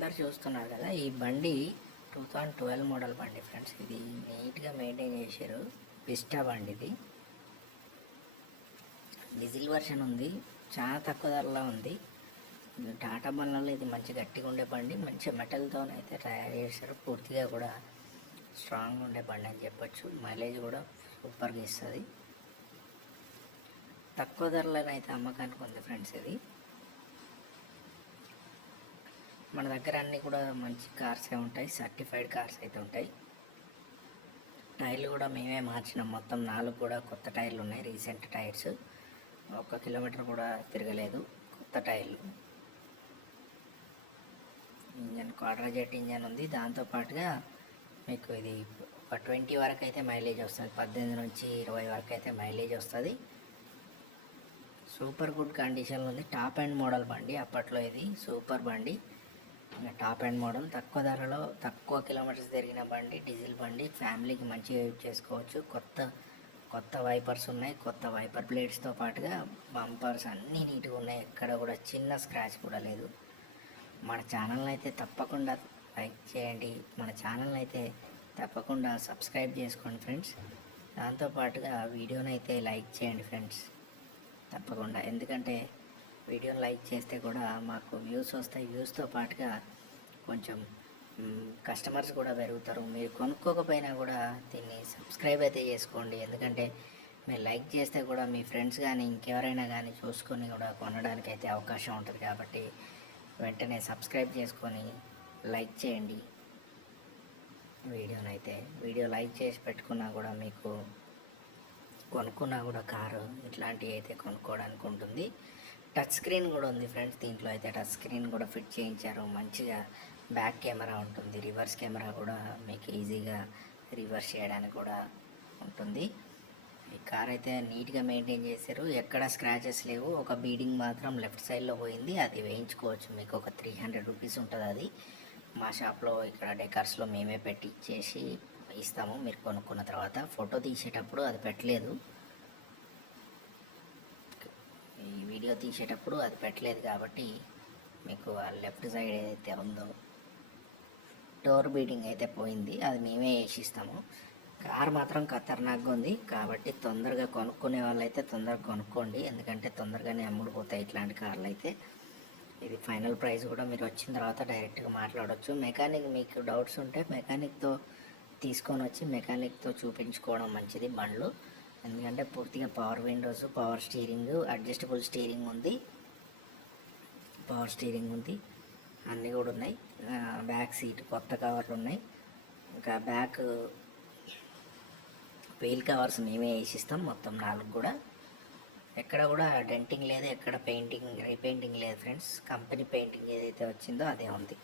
అందరు చూస్తున్నారు కదా ఈ బండి టూ థౌజండ్ ట్వెల్వ్ మోడల్ బండి ఫ్రెండ్స్. ఇది నీట్గా మెయింటైన్ చేశారు. పిస్టా బండి ఇది. డీజిల్ వర్షన్ ఉంది. చాలా తక్కువ ధరలో ఉంది. టాటా బండ్లలో ఇది మంచి గట్టిగా ఉండే బండి. మంచి మెటల్తో అయితే తయారు చేశారు. పూర్తిగా కూడా స్ట్రాంగ్ ఉండే బండి అని చెప్పొచ్చు. మైలేజ్ కూడా సూపర్గా ఇస్తుంది. తక్కువ ధరలోనైతే అమ్మకానికి ఉంది ఫ్రెండ్స్ ఇది. మన దగ్గర అన్నీ కూడా మంచి కార్సే ఉంటాయి సర్టిఫైడ్ కార్స్ అయితే ఉంటాయి. టైర్లు కూడా మేమే మార్చినాం. మొత్తం నాలుగు కూడా కొత్త టైర్లు ఉన్నాయి రీసెంట్ టైర్స్. ఒక్క కిలోమీటర్ కూడా తిరగలేదు కొత్త టైర్లు. ఇంజన్ క్వార్టర్ జెట్ ఇంజన్ ఉంది. దాంతోపాటుగా మీకు ఇది ఒక ట్వంటీ వరకు అయితే మైలేజ్ వస్తుంది. పద్దెనిమిది నుంచి ఇరవై వరకు అయితే మైలేజ్ వస్తుంది. సూపర్ గుడ్ కండిషన్లో ఉంది. టాప్ అండ్ మోడల్ బండి అప్పట్లో ఇది సూపర్ బండి. Top and model. తక్కువ ధరలో తక్కువ కిలోమీటర్స్ తిరిగిన బండి డీజిల్ బండి. ఫ్యామిలీకి మంచిగా యూజ్ చేసుకోవచ్చు. కొత్త కొత్త వైపర్స్ ఉన్నాయి. కొత్త వైపర్ ప్లేట్స్తో పాటుగా బంపర్స్ అన్నీ నీట్గా ఉన్నాయి. ఎక్కడ కూడా చిన్న స్క్రాచ్ కూడా లేదు. మన ఛానల్ని అయితే తప్పకుండా లైక్ చేయండి. మన ఛానల్ని అయితే తప్పకుండా సబ్స్క్రైబ్ చేసుకోండి ఫ్రెండ్స్. దాంతోపాటుగా వీడియోని అయితే లైక్ చేయండి ఫ్రెండ్స్. తప్పకుండా. ఎందుకంటే వీడియోని లైక్ చేస్తే కూడా మాకు వ్యూస్ వస్తాయి. వ్యూస్తో పాటుగా కొంచెం కస్టమర్స్ కూడా పెరుగుతారు. మీరు కొనుక్కోకపోయినా కూడా దీన్ని సబ్స్క్రైబ్ అయితే చేసుకోండి. ఎందుకంటే మీరు లైక్ చేస్తే కూడా మీ ఫ్రెండ్స్ కానీ ఇంకెవరైనా కానీ చూసుకొని కూడా కొనడానికి అయితే అవకాశం ఉంటుంది కాబట్టి వెంటనే సబ్స్క్రైబ్ చేసుకొని లైక్ చేయండి. వీడియోనైతే వీడియో లైక్ చేసి పెట్టుకున్నా కూడా మీకు కొనుక్కున్నా కూడా కారు ఇట్లాంటివి అయితే కొనుక్కోవడానికి ఉంటుంది. టచ్ స్క్రీన్ కూడా ఉంది ఫ్రెండ్స్ దీంట్లో. అయితే టచ్ స్క్రీన్ కూడా ఫిట్ చేయించారు. మంచిగా బ్యాక్ కెమెరా ఉంటుంది. రివర్స్ కెమెరా కూడా మీకు ఈజీగా రివర్స్ చేయడానికి కూడా ఉంటుంది. ఈ కార్ అయితే నీట్గా మెయింటైన్ చేశారు. ఎక్కడ స్క్రాచెస్ లేవు. ఒక బీడింగ్ మాత్రం లెఫ్ట్ సైడ్లో పోయింది. అది వేయించుకోవచ్చు. మీకు ఒక త్రీ హండ్రెడ్ రూపీస్ ఉంటుంది అది. మా షాప్లో ఇక్కడ డెకర్స్లో మేమే పెట్టి ఇచ్చేసి ఇస్తాము. మీరు కొనుక్కున్న తర్వాత ఫోటో తీసేటప్పుడు అది పెట్టలేదు. ఈ వీడియో తీసేటప్పుడు అది పెట్టలేదు కాబట్టి మీకు ఆ లెఫ్ట్ సైడ్ ఏదైతే ఉందో డోర్ బీటింగ్ అయితే పోయింది. అది మేమే వేసిస్తాము. కార్ మాత్రం ఖతర్నాక్గా ఉంది. కాబట్టి తొందరగా కొనుక్కునే వాళ్ళైతే తొందరగా కొనుక్కోండి. ఎందుకంటే తొందరగానే అమ్ముడుపోతాయి ఇట్లాంటి కార్లు అయితే. ఇది ఫైనల్ ప్రైస్ కూడా మీరు వచ్చిన తర్వాత డైరెక్ట్గా మాట్లాడవచ్చు మెకానిక్ మీకు డౌట్స్ ఉంటే మెకానిక్తో తీసుకొని వచ్చి మెకానిక్తో చూపించుకోవడం మంచిది. బండ్లు ఎందుకంటే పూర్తిగా power windows power steering adjustable steering ఉంది. పవర్ స్టీరింగ్ ఉంది. అన్నీ కూడా ఉన్నాయి. బ్యాక్ సీట్ కొత్త కవర్లు ఉన్నాయి. ఇంకా బ్యాక్ వీల్ కవర్స్ మేమే వేసిస్తాం మొత్తం నాలుగు కూడా. ఎక్కడ కూడా డెంటింగ్ లేదు ఎక్కడ పెయింటింగ్ రీపెయింటింగ్ లేదు ఫ్రెండ్స్ కంపెనీ పెయింటింగ్ ఏదైతే వచ్చిందో అదే ఉంది.